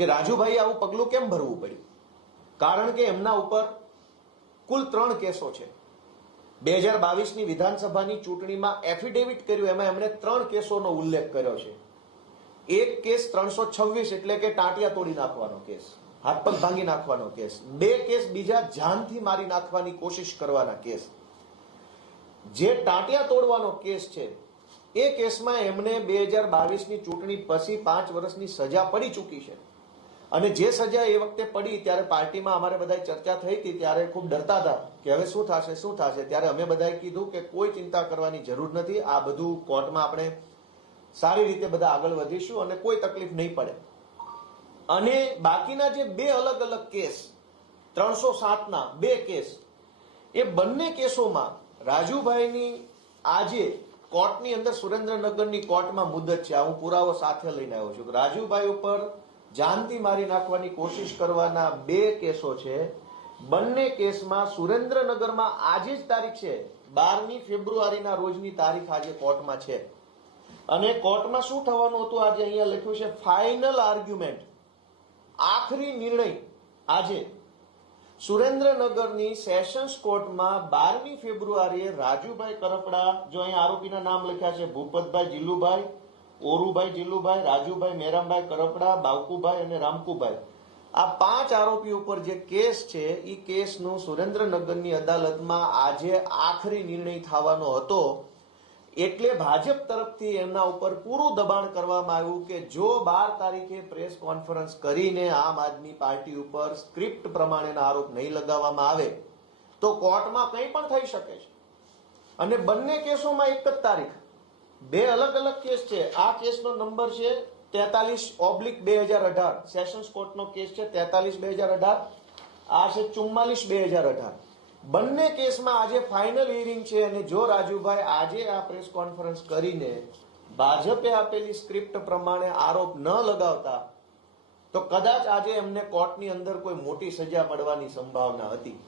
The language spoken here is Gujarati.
કે રાજુભાઈ આવું પગલું કેમ ભરવું પડ્યું? કારણ કે એમના ઉપર કુલ 3 કેસો છે. 2022ની વિધાનસભાની ચૂંટણીમાં એફિડેવિટ કર્યું, એમાં એમણે 3 કેસોનો ઉલ્લેખ કર્યો છે. એક કેસ 326 એટલે કે ટાંટિયા તોડી નાખવાનો કેસ, હાથ પગ ભાંગી નાખવાનો કેસ. 2 કેસ બીજા જાનથી મારી નાખવાની કોશિશ કરવાના કેસ. જે ટાંટિયા તોડવાનો કેસ છે એ કેસમાં એમને 2022ની ચૂંટણી પછી 5 વર્ષની સજા પડી ચૂકી છે. અને જે સજા એ વખતે પડી ત્યારે પાર્ટીમાં અમારે બધાય ચર્ચા થઈ હતી, ત્યારે ખૂબ ડરતા હતા કે હવે શું થશે. ત્યારે અમે બધાએ કીધું કે કોઈ ચિંતા કરવાની જરૂર નથી, આ બધું કોર્ટમાં આપણે સારી રીતે બધા આગળ વધીશું અને કોઈ તકલીફ નહીં પડે. અને બાકીના જે 2 અલગ અલગ કેસ, 307ના 2 કેસ, એ બંને કેસોમાં રાજુભાઈની આજે કોર્ટની અંદર સુરેન્દ્રનગરની કોર્ટમાં મુદત છે. હું પુરાવો સાથે લઈને આવ્યો છું. રાજુભાઈ ઉપર જાનથી મારી નાખવાની કોશિશ કરવાના 2 કેસો છે. બંને કેસમાં સુરેન્દ્રનગરમાં આજે જ તારીખ છે, 12મી ફેબ્રુઆરીના રોજની તારીખ આજે કોર્ટમાં છે. અને કોર્ટમાં શું થવાનું હતું આજે અહીંયા લખ્યું છે, ફાઇનલ આર્ગ્યુમેન્ટ, આખરી નિર્ણય આજે સુરેન્દ્રનગરની સેશન્સ કોર્ટમાં 12મી ફેબ્રુઆરીએ રાજુભાઈ કરપડા, જો અહીંયા આરોપીના નામ લખ્યા છે, ભૂપતભાઈ જીલુભાઈ, ઓરુભાઈ જીલુભાઈ, રાજુભાઈ મેરામભાઈ કરપડા, બાવકુભાઈ અને રામકુભાઈ, આ 5 આરોપી ઉપર જે કેસ છે એ કેસનું સુરેન્દ્રનગરની અદાલતમાં આજે આખરી નિર્ણય થવાનો હતો. એટલે ભાજપ તરફથી એમના ઉપર પૂરું દબાણ કરવામાં આવ્યું કે જો 12 તારીખે પ્રેસ કોન્ફરન્સ કરીને આમ આદમી પાર્ટી ઉપર સ્ક્રિપ્ટ પ્રમાણેના આરોપ નહીં લગાવવામાં આવે તો કોર્ટમાં કંઈ પણ થઈ શકે છે. અને બંને કેસોમાં એક જ તારીખ, 2 અલગ અલગ કેસ છે. આ કેસનો નંબર છે 43/2018, સેશન્સ કોર્ટનો કેસ છે 43/2018, આ છે 44/2018. બંને કેસમાં આજે ફાઇનલ હિયરિંગ છે. અને જો રાજુભાઈ આજે આ પ્રેસ કોન્ફરન્સ કરીને ભાજપે આપેલી સ્ક્રિપ્ટ પ્રમાણે આરોપ ન લગાવતા તો કદાચ આજે એમને કોર્ટની અંદર કોઈ મોટી સજા મળવાની સંભાવના હતી.